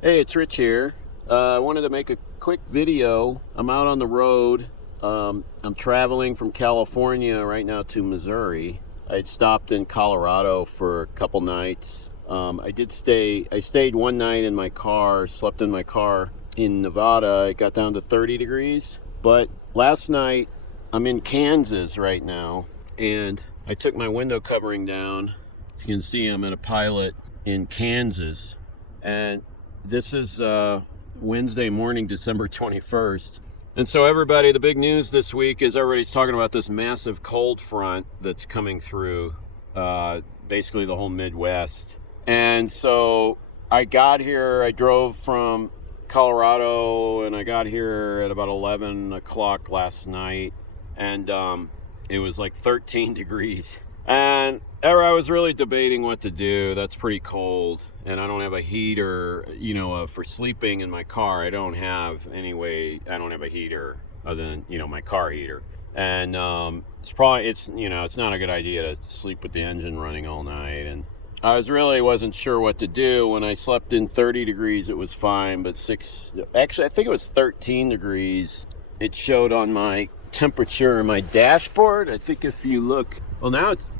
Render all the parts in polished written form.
Hey, it's Rich here. I wanted to make a quick video. I'm out on the road. I'm traveling from California right now to Missouri. I stopped in Colorado for a couple nights. I stayed one night in my car, slept in my car in Nevada. It got down to 30 degrees. But last night, I'm in Kansas right now, and I took my window covering down. As you can see, I'm in a pilot in Kansas. And this is Wednesday morning, December 21st. And so, everybody, the big news this week is everybody's talking about this massive cold front that's coming through basically the whole Midwest. And so, I got here, I drove from Colorado, and I got here at about 11 o'clock last night. And it was like 13 degrees. And I was really debating what to do. That's pretty cold. And I don't have a heater, for sleeping in my car. I don't have a heater other than, my car heater. And it's not a good idea to sleep with the engine running all night. And wasn't sure what to do. When I slept in 30 degrees, it was fine. But I think it was 13 degrees. It showed on my temperature in my dashboard. I think if you look, well, now it's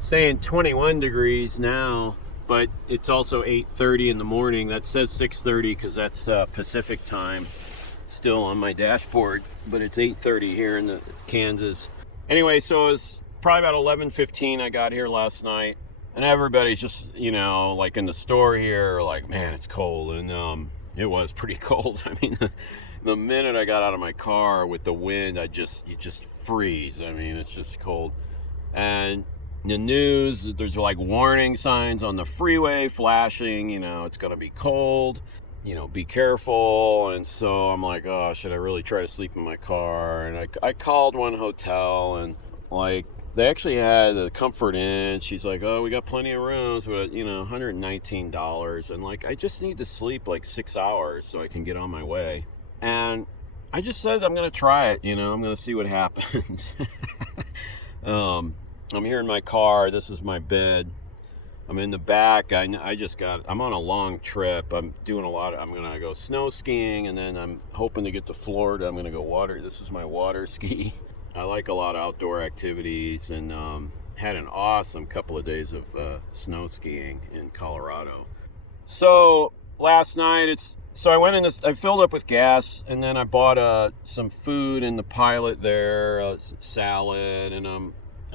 saying 21 degrees now, but it's also 8:30 in the morning. That says 6:30 because that's Pacific time still on my dashboard, but it's 8:30 here in the Kansas. Anyway, so it was probably about 11:15 I got here last night, and everybody's just, like in the store here, like, man, it's cold. And it was pretty cold. I mean, the minute I got out of my car with the wind, you just freeze. I mean, it's just cold. And the news, there's like warning signs on the freeway flashing, it's going to be cold, be careful. And so I'm like, oh, should I really try to sleep in my car? And I called one hotel, and like they actually had a Comfort Inn. She's like, oh, we got plenty of rooms, but $119. And like, I just need to sleep like 6 hours so I can get on my way. And I just said I'm going to try it. I'm going to see what happens. I'm here in my car. This is my bed. I'm in the back. I'm on a long trip. I'm going to go snow skiing, and then I'm hoping to get to Florida. I'm going to go water. This is my water ski. I like a lot of outdoor activities, and had an awesome couple of days of snow skiing in Colorado. So last night, I filled up with gas, and then I bought some food in the pilot there, salad, and I'm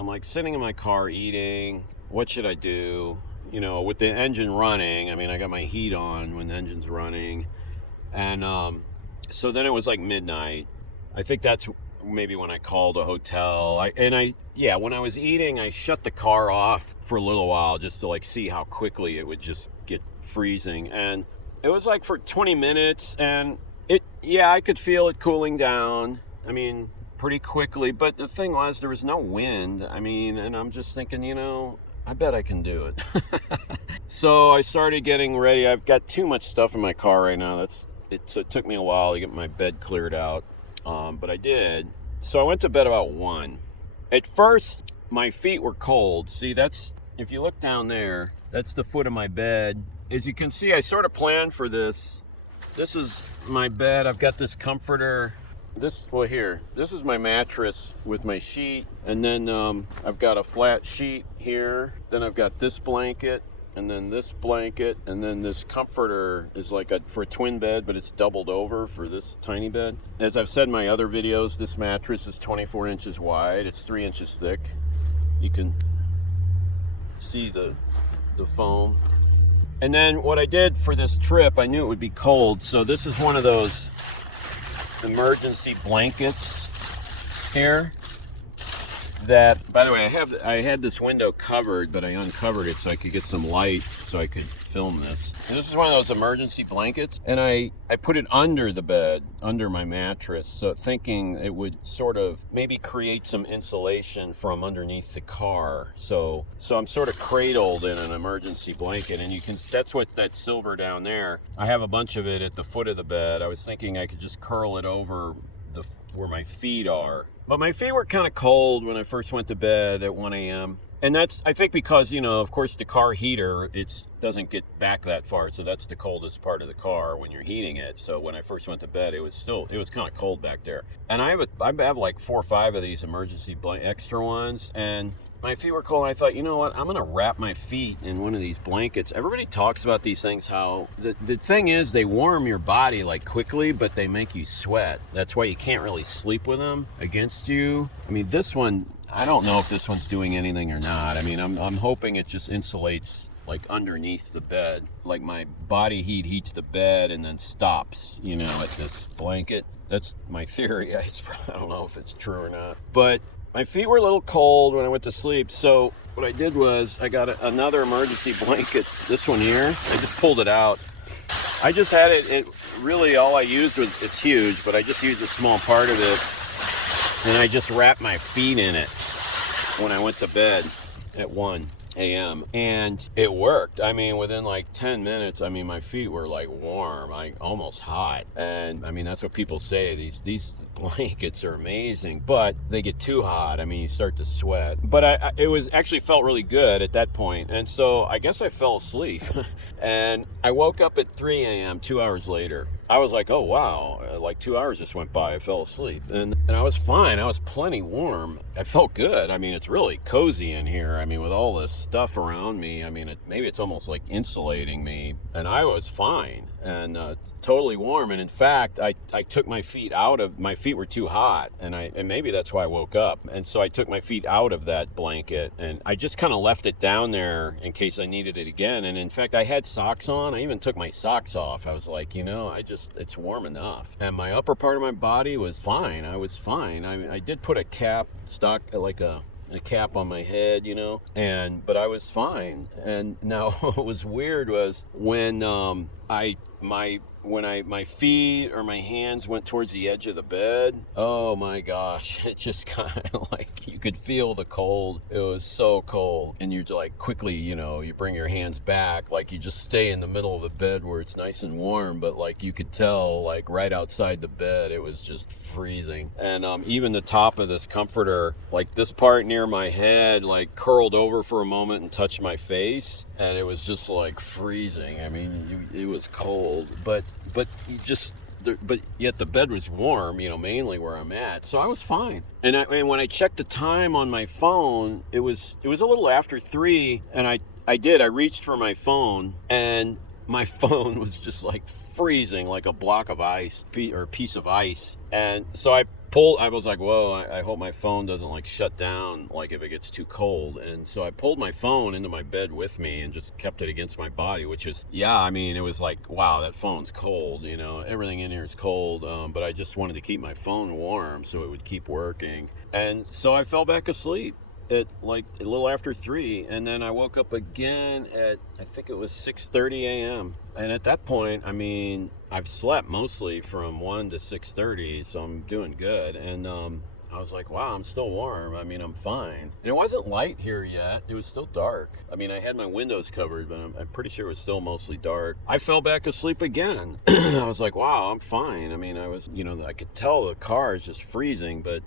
like sitting in my car eating. What should I do? With the engine running. I mean, I got my heat on when the engine's running. And so then it was like midnight. I think that's maybe when I called a hotel. When I was eating, I shut the car off for a little while just to like see how quickly it would just get freezing. And it was like for 20 minutes, and I could feel it cooling down. I mean, pretty quickly, but the thing was, there was no wind. I mean, and I'm just thinking, I bet I can do it. So I started getting ready. I've got too much stuff in my car right now. It took me a while to get my bed cleared out, but I did. So I went to bed about 1. At first, my feet were cold. See, if you look down there, that's the foot of my bed. As you can see, I sort of planned for this. This is my bed. I've got this comforter. This is my mattress with my sheet, and then I've got a flat sheet here. Then I've got this blanket, and then this blanket, and then this comforter is for a twin bed, but it's doubled over for this tiny bed. As I've said in my other videos, this mattress is 24 inches wide. It's 3 inches thick. You can see the foam. And then what I did for this trip, I knew it would be cold, so this is one of those emergency blankets here that, by the way, I had this window covered, but I uncovered it so I could get some light so I could film this. And this is one of those emergency blankets, and I put it under the bed, under my mattress, so thinking it would sort of maybe create some insulation from underneath the car. So I'm sort of cradled in an emergency blanket, and that's what that silver down there. I have a bunch of it at the foot of the bed. I was thinking I could just curl it over where my feet are. But my feet were kind of cold when I first went to bed at 1 a.m. And that's, I think, because, you know, of course the car heater, it doesn't get back that far, so that's the coldest part of the car when you're heating it. So when I first went to bed, it was kind of cold back there. And I have like 4 or 5 of these emergency extra ones, and my feet were cold. And I thought, you know what, I'm gonna wrap my feet in one of these blankets. Everybody talks about these things, how the thing is, they warm your body like quickly, but they make you sweat. That's why you can't really sleep with them against you. I mean, this one, I don't know if this one's doing anything or not. I mean, I'm hoping it just insulates like underneath the bed. Like my body heat heats the bed and then stops, you know, at this blanket. That's my theory. I don't know if it's true or not. But my feet were a little cold when I went to sleep. So what I did was I got another emergency blanket, this one here. I just pulled it out. I just had it really, all I used was, it's huge, but I just used a small part of it. And I just wrapped my feet in it when I went to bed at 1 a.m. and it worked. I mean, within like 10 minutes, I mean, my feet were like warm, almost hot. And I mean, that's what people say. These blankets are amazing, but they get too hot. I mean, you start to sweat. But it was actually felt really good at that point. And so I guess I fell asleep and I woke up at 3 a.m. 2 hours later. I was like, oh wow, like 2 hours just went by. I fell asleep and I was fine. I was plenty warm. I felt good. I mean, it's really cozy in here. I mean, with all this stuff around me, I mean, maybe it's almost like insulating me, and I was fine and totally warm. And in fact, I took my feet my feet were too hot, and maybe that's why I woke up. And so I took my feet out of that blanket and I just kind of left it down there in case I needed it again. And in fact, I had socks on. I even took my socks off. I was like, you know, it's warm enough. And my upper part of my body was fine. I was fine. I mean, I did put a cap, like a cap on my head, you know, but I was fine. And now what was weird was when my feet or my hands went towards the edge of the bed, oh my gosh, it just kind of like, you could feel the cold. It was so cold. And you're like, quickly, you know, you bring your hands back, like you just stay in the middle of the bed where it's nice and warm, but like you could tell, like right outside the bed, it was just freezing. And even the top of this comforter, like this part near my head, like curled over for a moment and touched my face, and it was just like freezing. I mean, it was cold, but yet the bed was warm, you know, mainly where I'm at. So I was fine. And when I checked the time on my phone, it was a little after 3, and I reached for my phone, and my phone was just like freezing, like a block of ice or a piece of ice. And so I was like, whoa, I hope my phone doesn't like shut down, like if it gets too cold. And so I pulled my phone into my bed with me and just kept it against my body, which is, yeah, I mean, it was like, wow, that phone's cold, you know, everything in here is cold. But I just wanted to keep my phone warm so it would keep working. And so I fell back asleep at like a little after 3, and then I woke up again at, I think it was 6:30 a.m. And at that point, I mean, I've slept mostly from 1 to 6:30, so I'm doing good. And I was like, wow, I'm still warm. I mean, I'm fine. And it wasn't light here yet. It was still dark. I mean, I had my windows covered, but I'm pretty sure it was still mostly dark. I fell back asleep again. I was like, wow, I'm fine. I mean, I was, you know, I could tell the car is just freezing, but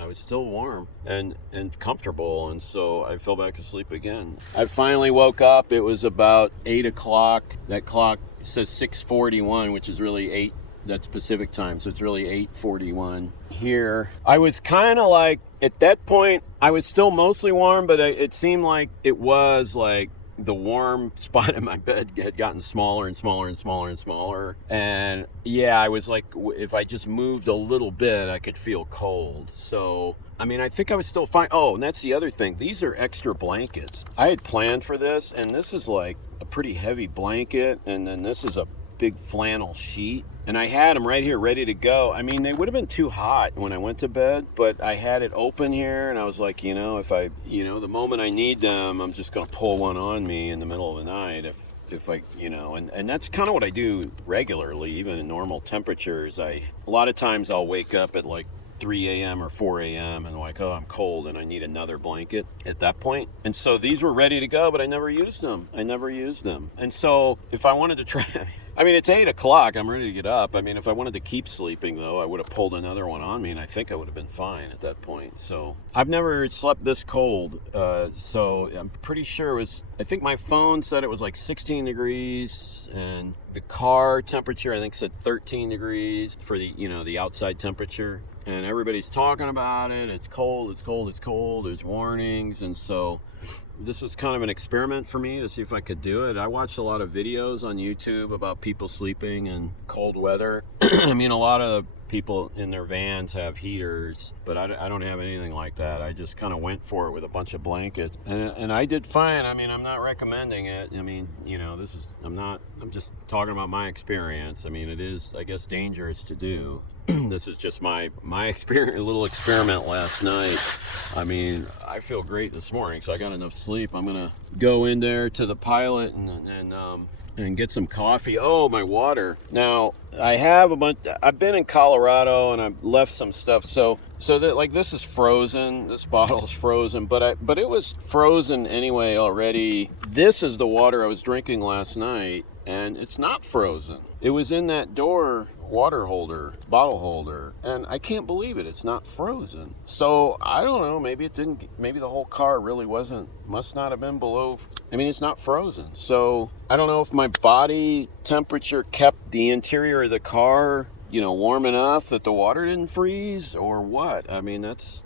I was still warm and comfortable. And so I fell back asleep again. I finally woke up. It was about 8 o'clock. That clock says 6:41, which is really 8. That's Pacific time, so it's really 8:41 here. I was kind of like, at that point, I was still mostly warm, but it seemed like it was like the warm spot in my bed had gotten smaller and smaller and smaller and smaller. And yeah, I was like, if I just moved a little bit, I could feel cold. So, I mean, I think I was still fine. Oh, and that's the other thing. These are extra blankets. I had planned for this, and this is like a pretty heavy blanket, and then this is a big flannel sheet, and I had them right here ready to go. I mean, they would have been too hot when I went to bed, but I had it open here, and I was like, you know, the moment I need them, I'm just gonna pull one on me in the middle of the night if I, you know, and that's kind of what I do regularly, even in normal temperatures. A lot of times I'll wake up at like 3 a.m. or 4 a.m. and like, oh, I'm cold and I need another blanket at that point. And so these were ready to go, but I never used them. And so if I wanted to try, I mean, it's 8 o'clock. I'm ready to get up. I mean, if I wanted to keep sleeping, though, I would have pulled another one on me, and I think I would have been fine at that point. So I've never slept this cold. So I'm pretty sure it was, I think my phone said it was like 16 degrees, and the car temperature, I think, said 13 degrees for the, the outside temperature. And everybody's talking about it. It's cold, it's cold, it's cold. There's warnings. And so this was kind of an experiment for me to see if I could do it. I watched a lot of videos on YouTube about people sleeping in cold weather. I mean, a lot of people in their vans have heaters, but I don't have anything like that. I just kind of went for it with a bunch of blankets, and I did fine. I mean, I'm not recommending it. I mean, I'm just talking about my experience. I mean, it is, I guess, dangerous to do. This is just my experience, a little experiment last night. I mean, I feel great this morning, so I got enough sleep. I'm gonna go in there to the pilot and get some coffee. Oh, my water. Now, I've been in Colorado and I've left some stuff. So that, like, this is frozen. This bottle's frozen, but it was frozen anyway already. This is the water I was drinking last night, and it's not frozen. It was in that door bottle holder, and I can't believe it. It's not frozen. So I don't know, maybe the whole car really must not have been below. I mean, it's not frozen. So I don't know if my body temperature kept the interior of the car, warm enough that the water didn't freeze, or what. I mean, that's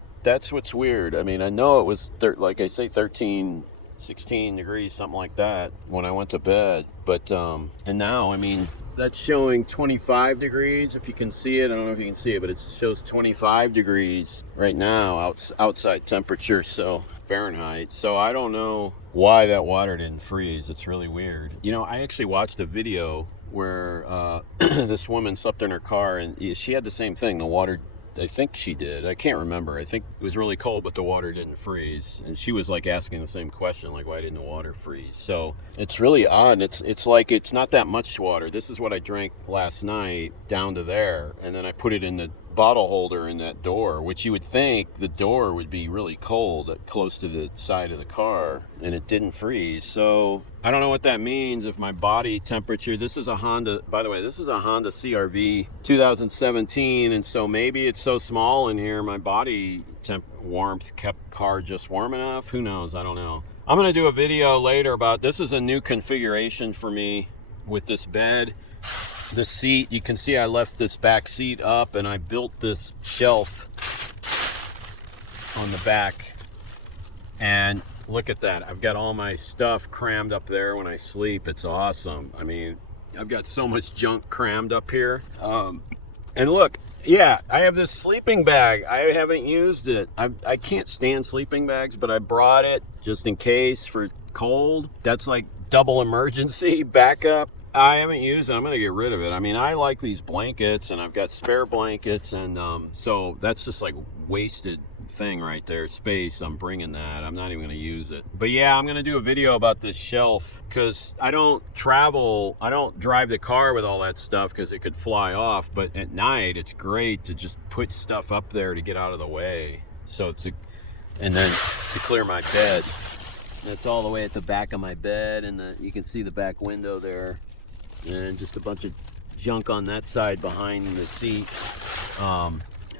what's weird. I mean, I know it was like I say, 13, 16 degrees, something like that, when I went to bed. But and now, I mean, that's showing 25 degrees, if you can see it. I don't know if you can see it, but it shows 25 degrees right now, outside temperature, so Fahrenheit. So I don't know why that water didn't freeze. It's really weird. I actually watched a video where this woman slept in her car, and she had the same thing. The water, I think she did. I can't remember. I think it was really cold, but the water didn't freeze. And she was like asking the same question, like, why didn't the water freeze? So it's really odd. It's like, it's not that much water. This is what I drank last night down to there. And then I put it in the bottle holder in that door, which you would think the door would be really cold, close to the side of the car, and it didn't freeze. So I don't know what that means. If my body temperature, this is a Honda, by the way, this is a Honda CRV 2017, and so maybe it's so small in here, my body warmth kept car just warm enough. Who knows? I don't know. I'm going to do a video later about, this is a new configuration for me with this bed. The seat, you can see I left this back seat up, and I built this shelf on the back, and look at that. I've got all my stuff crammed up there when I sleep. It's awesome. I mean, I've got so much junk crammed up here. And look, yeah, I have this sleeping bag. I haven't used it. I can't stand sleeping bags, but I brought it just in case for cold. That's like double emergency backup. I haven't used it. I'm going to get rid of it. I mean, I like these blankets, and I've got spare blankets, and so that's just like wasted thing right there, space. I'm bringing that. I'm not even going to use it. But yeah, I'm going to do a video about this shelf, because I don't drive the car with all that stuff because it could fly off. But at night, it's great to just put stuff up there to get out of the way. And then to clear my bed. That's all the way at the back of my bed, and you can see the back window there. And just a bunch of junk on that side behind the seat.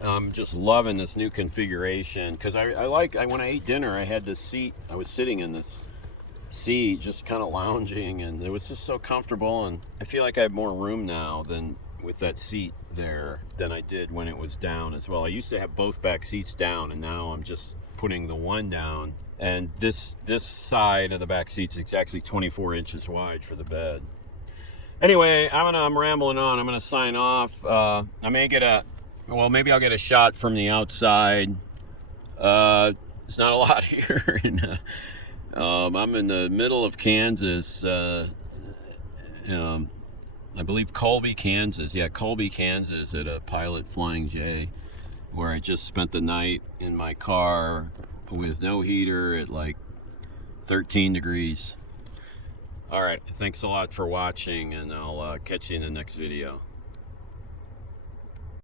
I'm just loving this new configuration, because when I ate dinner, I had this seat. I was sitting in this seat, just kind of lounging, and it was just so comfortable. And I feel like I have more room now than with that seat there than I did when it was down as well. I used to have both back seats down, and now I'm just putting the one down. And this side of the back seat's exactly 24 inches wide for the bed. Anyway, I'm rambling on. I'm gonna sign off. Maybe I'll get a shot from the outside. It's not a lot here. I'm in the middle of Kansas. I believe Colby, Kansas. Yeah, Colby, Kansas, at a Pilot Flying J, where I just spent the night in my car with no heater at like 13 degrees. All right, thanks a lot for watching, and I'll catch you in the next video.